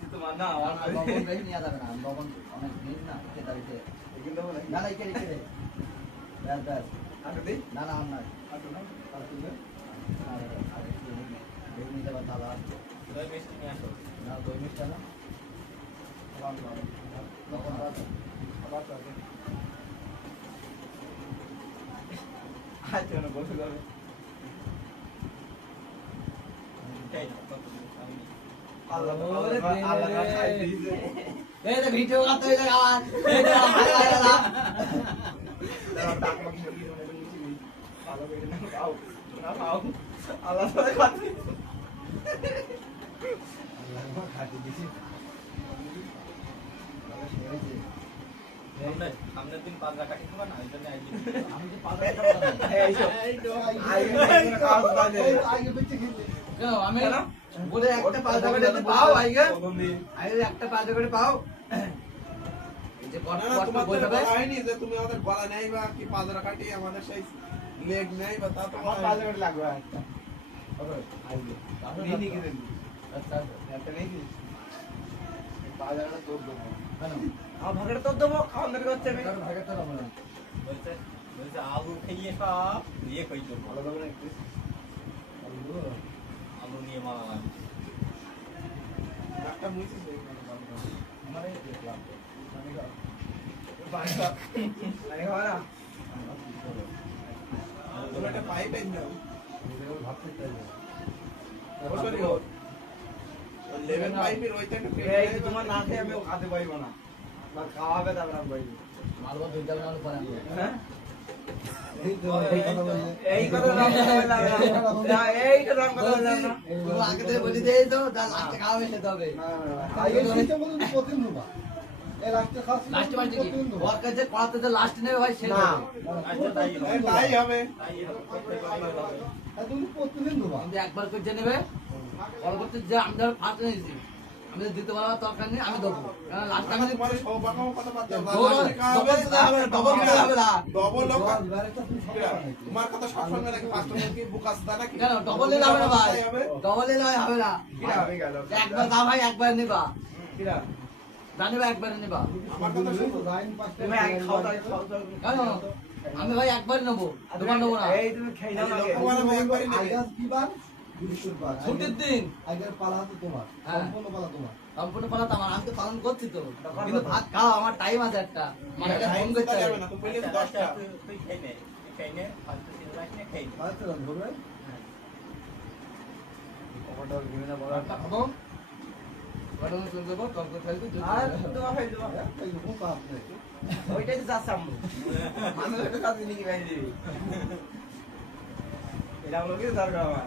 দিচ্ছি তোমার না লবণ বেশি নেওয়া যাবে না, লবণ অনেক দিন না খেতারিতে। না না এখানে এখানে ব্যাস ব্যাস আটু দিই না না আমার আটু না আটু না আর একটু বেগুনি দেবার তালা দই মিষ্টি নিয়ে আসো না দই মিষ্টি না লবণ আবার তো আছে আচ্ছা না বসে যাবে আল্লাহ আল্লাহ খাই দিয়েছে এই যে ভিডিও করতে হইছে আমার এই যে ভালো লাগে না ডাক মাকি সরি মনে নিছি ভালো করে না খাও না খাও আল্লাহ সবাই খাতি আল্লাহ খাতি দিছি সামনের দিন 5 টাকা কিনবা না এই জন্য আইছি আমি যে পাগল করব এই তো আইগে কাজ বাজে আগে বেঁচে খেলে আমি বলে একটা 5 টাকা দিতে পাও আইগে আইগে একটা 5 টাকা করে পাও এই যে কত কত বলতে হবে হয়নি যে তুমি আমাদের গলা নেই বা কি পাজরা কাটি আমাদের সেই লেগ নেই বা তা তো আমার 5 টাকা লাগবে একটা আইগে নিয়ে নিয়ে গেলেন আচ্ছা একটা নেই কি 5 টাকা তোর দেবো কেন আমার ভাগের তোর দেবো খাওয়ান দরকার হচ্ছে আমি কারণ ভাগে তো আমরা বলছে বলছে আলু খেয়ে সব ইয়ে কই তো ভালো হবে না একটু আলু নিয়ে মামা একটা মুইছিস আমারে দেখলাম আমি বাইরে আরে খাওয়া তুমি একটা পাইপ এনে দাও ভাবতে চাই ও সরি ও লেভেল পাইপের ওইটা একটা এই যে তোমার না খেয়ে আমি খাতে পাইবো না বা খাওয়াবে তারপর আমি পাইবো মালবা দুই জায়গা নাও পারে হ্যাঁ এই তো এই কথা বলে এই কথা রং কথা বললাম না এইটা রং কথা বললাম না তুমি আগে থেকে বলে দেই তো তার লাস্টে খাওয়াবে সেটা হবে আগে সেটা বলুন প্রতিদিন দেবা এই লাস্টে খাস লাস্টে মানে কি ওর কাছে করাতে যে লাস্ট নেবে ভাই সেটা না হবে। আচ্ছা তাই তাই হবে তুমি প্রতিদিন দেবা কিন্তু একবার করে নেবে পরবর্তী যে আমি ধর ফার্স্ট নিয়েছি আমি যদি দিতে পারবো দরকার নেই আমি দেবো কারণ লাস্ট আমি তোমার সৌভাগ্য কথা বাদ দাও ডবল দিতে হবে না ডবল লোক এবারেটা তুমি সব পারো নাকি? তোমার কথা সবসময় নাকি কাস্টমার কি বুক আসতা নাকি কেন ডবল নিলে হবে না ভাই ডবল নিলে হবে না কিরা হবে গেল একবার দাও ভাই একবার নিবা কিরা জানিবা একবার নিবা আমার কথা তুমি তো শুনো লাইন পাঁচটা তুমি এক খাও তাই খাও কেন আমি ভাই একবার নেবো তোমার নেবো না এই তুমি খেয়ে নাও না তোমার আমি একবারই নেব আইগাস কি বার বৃহস্পতিবার ছুটির দিন আইগার পালা তো তোমার হ্যাঁ। সম্পূর্ণ পালা তোমার সম্পূর্ণ পালা তো আমার আমি তো পালন করছি তো কিন্তু ভাত খাও আমার টাইম আছে একটা মানে এটা ফোন করতে যাবে হবে না তুমি বললে 10টা তুই খেয়ে নে খেয়ে নে ফালতু চিন্তা রাখ নে খেয়ে নে আচ্ছা ধরবে কমান্ডার বিভিন্ন বড় ভাতটা খাবো গরম চলে যাবো তর্ক খাইতে আর তোমার খাই দেবো এই রকম পাপ নেই ওইটাই তো যাচ্ছে আমরা মানুষ একটা কাজ নিয়ে গিয়ে দিবি এটা আমরা কি দরকার আমার